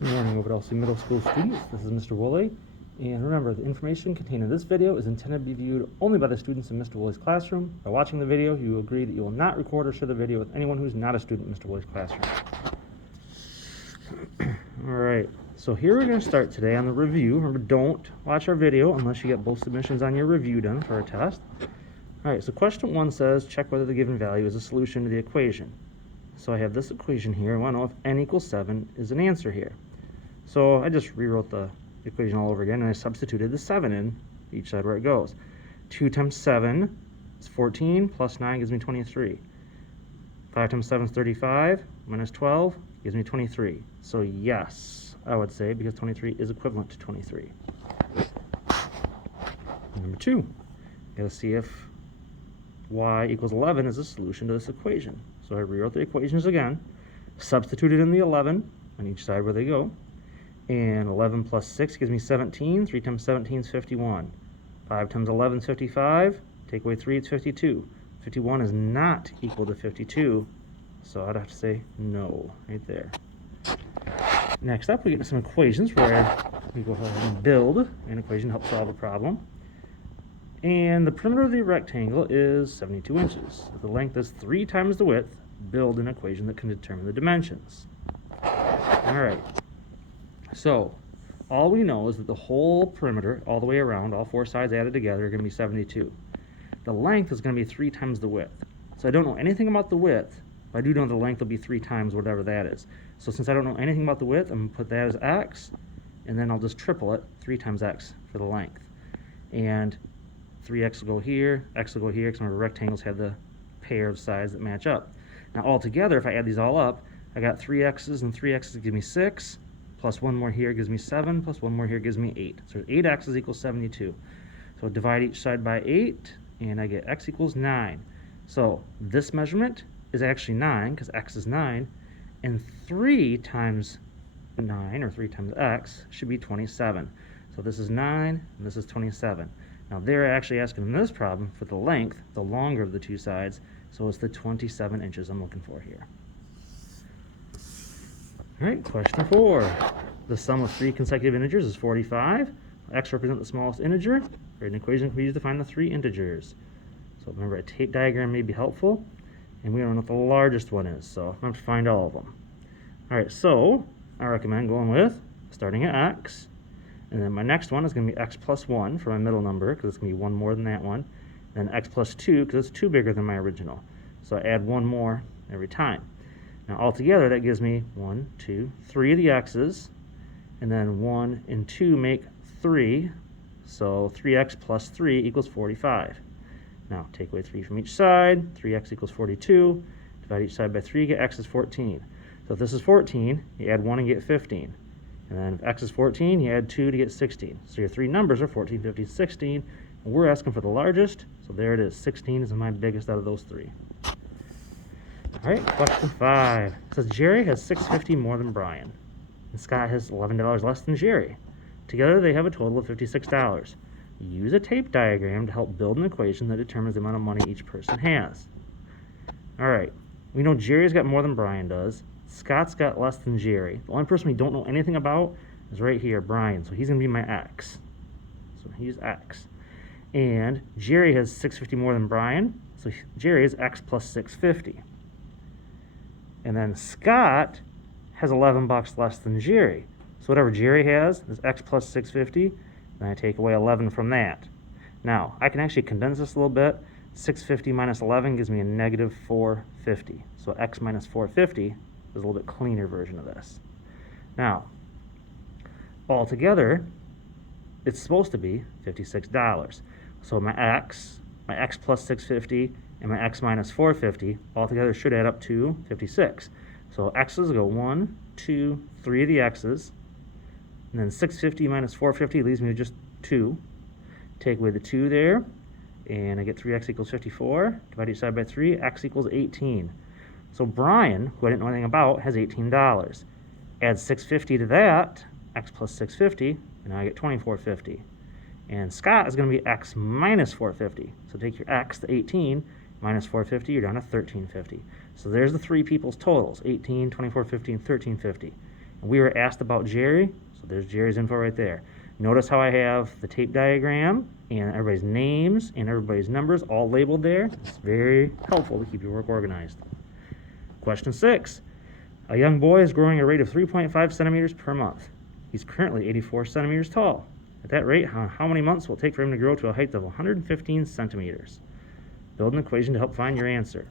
Good morning, Ovidalcy Middle School students. This is Mr. Woolley. And remember, the information contained in this video is intended to be viewed only by the students in Mr. Woolley's classroom. By watching the video, you agree that you will not record or share the video with anyone who's not a student in Mr. Woolley's classroom. Alright, so here we're going to start today on the review. Remember, don't watch our video unless you get both submissions on your review done for our test. Alright, so question 1 says, check whether the given value is a solution to the equation. So I have this equation here. I want to know if n equals 7 is an answer here. So I just rewrote the equation all over again, and I substituted the 7 in each side where it goes. 2 times 7 is 14, plus 9 gives me 23. 5 times 7 is 35, minus 12 gives me 23. So yes, I would say, because 23 is equivalent to 23. Number 2, gotta see if y equals 11 is a solution to this equation. So I rewrote the equations again, substituted in the 11 on each side where they go. And 11 plus 6 gives me 17. 3 times 17 is 51. 5 times 11 is 55. Take away 3, it's 52. 51 is not equal to 52, so I'd have to say no right there. Next up, we get to some equations where we go ahead and build an equation to help solve a problem. And the perimeter of the rectangle is 72 inches. If the length is 3 times the width, build an equation that can determine the dimensions. All right. So, all we know is that the whole perimeter, all the way around, all 4 sides added together, are going to be 72. The length is going to be 3 times the width. So I don't know anything about the width, but I do know the length will be 3 times whatever that is. So since I don't know anything about the width, I'm going to put that as x, and then I'll just triple it, 3 times x for the length. And 3x will go here, x will go here, because remember rectangles have the pair of sides that match up. Now altogether, if I add these all up, I got 3x's, and 3x's give me 6. Plus 1 more here gives me 7, plus 1 more here gives me 8. So 8x's equals 72. So divide each side by 8, and I get x equals 9. So this measurement is actually 9, because x is 9, and 3 times 9, or 3 times x, should be 27. So this is 9, and this is 27. Now they're actually asking in this problem for the length, the longer of the 2 sides, so it's the 27 inches I'm looking for here. All right, question 4. The sum of 3 consecutive integers is 45. X represents the smallest integer. An equation can be used to find the 3 integers. So remember, a tape diagram may be helpful, and we don't know what the largest one is, so I'm going to have to find all of them. All right, so I recommend going with starting at x, and then my next one is going to be x plus 1 for my middle number, because it's going to be 1 more than that one, then x plus 2, because it's 2 bigger than my original. So I add 1 more every time. Now altogether, that gives me 1, 2, 3 of the x's, and then 1 and 2 make 3, so 3x plus 3 equals 45. Now take away 3 from each side, 3x equals 42, divide each side by 3, get x is 14. So if this is 14, you add 1 and get 15. And then if x is 14, you add 2 to get 16. So your 3 numbers are 14, 15, 16, and we're asking for the largest, so there it is. 16 is my biggest out of those 3. All right, question 5. It says Jerry has $6.50 more than Brian, and Scott has $11 less than Jerry. Together they have a total of $56. Use a tape diagram to help build an equation that determines the amount of money each person has. All right, we know Jerry's got more than Brian does. Scott's got less than Jerry. The only person we don't know anything about is right here, Brian, so he's going to be my x. So he's x. And Jerry has $6.50 more than Brian, so Jerry is x plus $6.50. And then Scott has $11 less than Jerry. So whatever Jerry has is x plus $6.50, and I take away 11 from that. Now, I can actually condense this a little bit. $6.50 minus 11 gives me a negative $4.50. So x minus $4.50 is a little bit cleaner version of this. Now, altogether, it's supposed to be $56. So my x plus $6.50, and my x minus $4.50 altogether should add up to $56. So x's go 1, 2, 3 of the x's, and then $6.50 minus $4.50 leaves me with just 2. Take away the 2 there, and I get 3x equals 54. Divide each side by 3, x equals 18. So Brian, who I didn't know anything about, has $18. Add $6.50 to that, x plus $6.50, and now I get $24.50. And Scott is going to be x minus $4.50. So take your x, the 18, minus $4.50, you're down to $13.50. So there's the 3 people's totals, $18, $24.50, and $13.50. We were asked about Jerry, so there's Jerry's info right there. Notice how I have the tape diagram and everybody's names and everybody's numbers all labeled there. It's very helpful to keep your work organized. Question 6. A young boy is growing at a rate of 3.5 centimeters per month. He's currently 84 centimeters tall. At that rate, how many months will it take for him to grow to a height of 115 centimeters? Build an equation to help find your answer.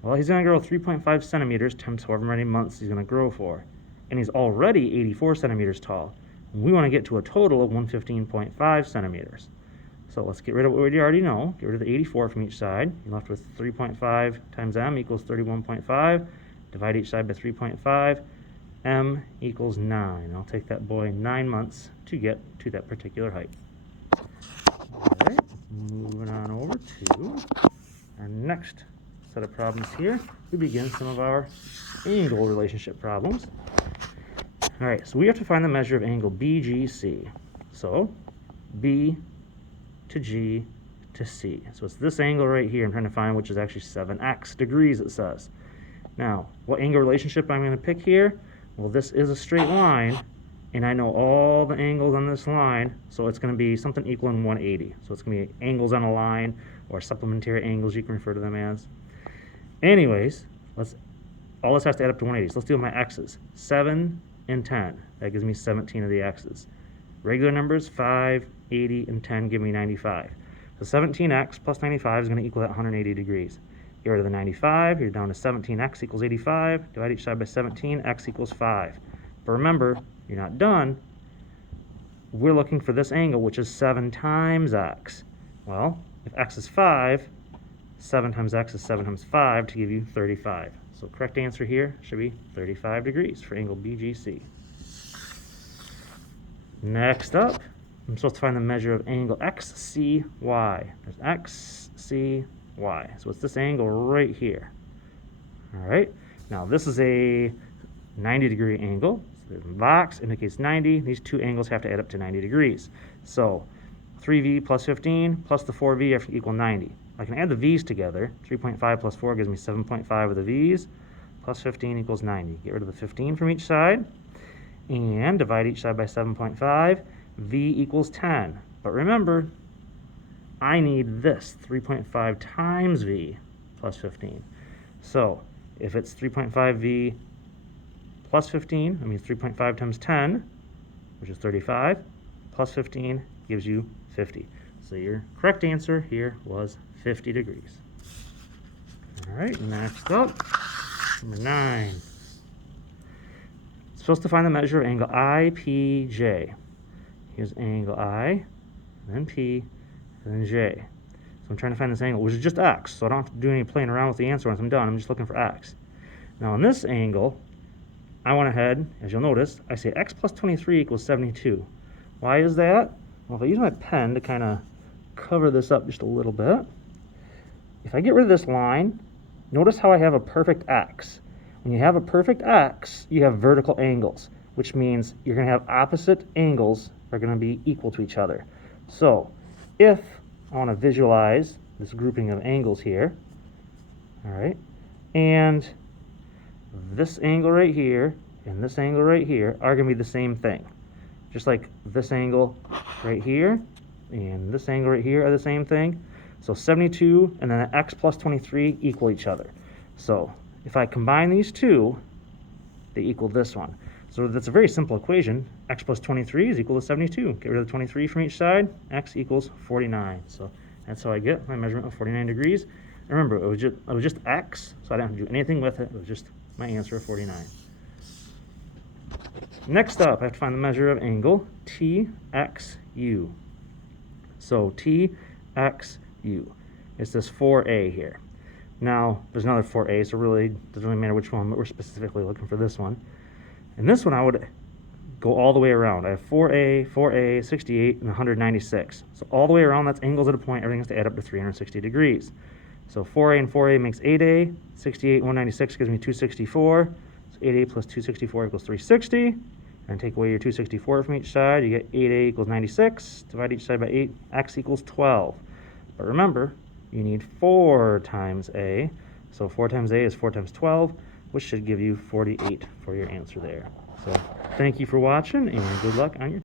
Well, he's going to grow 3.5 centimeters times however many months he's going to grow for. And he's already 84 centimeters tall. We want to get to a total of 115.5 centimeters. So let's get rid of what we already know. Get rid of the 84 from each side. You're left with 3.5 times m equals 31.5. Divide each side by 3.5. M equals 9. I'll take that boy 9 months to get to that particular height. All right, moving on over to our next set of problems here. We begin some of our angle relationship problems. All right, so we have to find the measure of angle BGC. So B to G to C. So it's this angle right here I'm trying to find, which is actually 7x degrees, it says. Now, what angle relationship I'm going to pick here? Well, this is a straight line, and I know all the angles on this line, so it's going to be something equaling 180. So it's going to be angles on a line, or supplementary angles, you can refer to them as. Anyways, all this has to add up to 180. So let's do my x's. 7 and 10. That gives me 17 of the x's. Regular numbers, 5, 80, and 10 give me 95. So 17x plus 95 is going to equal that 180 degrees. Get rid of the 95, you're down to 17x equals 85. Divide each side by 17, x equals 5. But remember, you're not done. We're looking for this angle, which is 7 times x. Well, if x is 5, 7 times x is 7 times 5 to give you 35. So correct answer here should be 35 degrees for angle BGC. Next up, I'm supposed to find the measure of angle XCY. There's XCY. So it's this angle right here. All right. Now this is a 90-degree angle. So the box indicates 90. These two angles have to add up to 90 degrees. So 3v plus 15 plus the 4v have to equal 90. I can add the v's together. 3.5 plus 4 gives me 7.5 of the v's. Plus 15 equals 90. Get rid of the 15 from each side. And divide each side by 7.5. V equals 10. But remember, I need this, 3.5 times v plus 15. So if it's 3.5v plus 15, that means 3.5 times 10, which is 35, plus 15 gives you 50. So your correct answer here was 50 degrees. All right, next up, number 9. Supposed to find the measure of angle IPJ. Here's angle I, then P, and then J. So I'm trying to find this angle, which is just x, so I don't have to do any playing around with the answer once I'm done. I'm just looking for x. Now on this angle, I went ahead, as you'll notice, I say x plus 23 equals 72. Why is that? Well, if I use my pen to kind of cover this up just a little bit, if I get rid of this line, notice how I have a perfect x. When you have a perfect x, you have vertical angles, which means you're going to have opposite angles are going to be equal to each other. So if I want to visualize this grouping of angles here, all right, and this angle right here and this angle right here are going to be the same thing. Just like this angle right here and this angle right here are the same thing. So 72 and then x plus 23 equal each other. So if I combine these two, they equal this one. So that's a very simple equation. X plus 23 is equal to 72. Get rid of the 23 from each side. X equals 49. So that's how I get my measurement of 49 degrees. And remember, it was just x, so I didn't have to do anything with it. It was just my answer of 49. Next up, I have to find the measure of angle TXU. So TXU. It's this 4A here. Now, there's another 4A, so really it doesn't really matter which one, but we're specifically looking for this one. And this one I would go all the way around. I have 4A, 68, and 196. So all the way around, that's angles at a point. Everything has to add up to 360 degrees. So 4A and 4A makes 8A. 68 and 196 gives me 264. So 8A plus 264 equals 360. And take away your 264 from each side. You get 8A equals 96. Divide each side by 8. X equals 12. But remember, you need 4 times A. So 4 times A is 4 times 12. which should give you 48 for your answer there. So thank you for watching, and good luck on your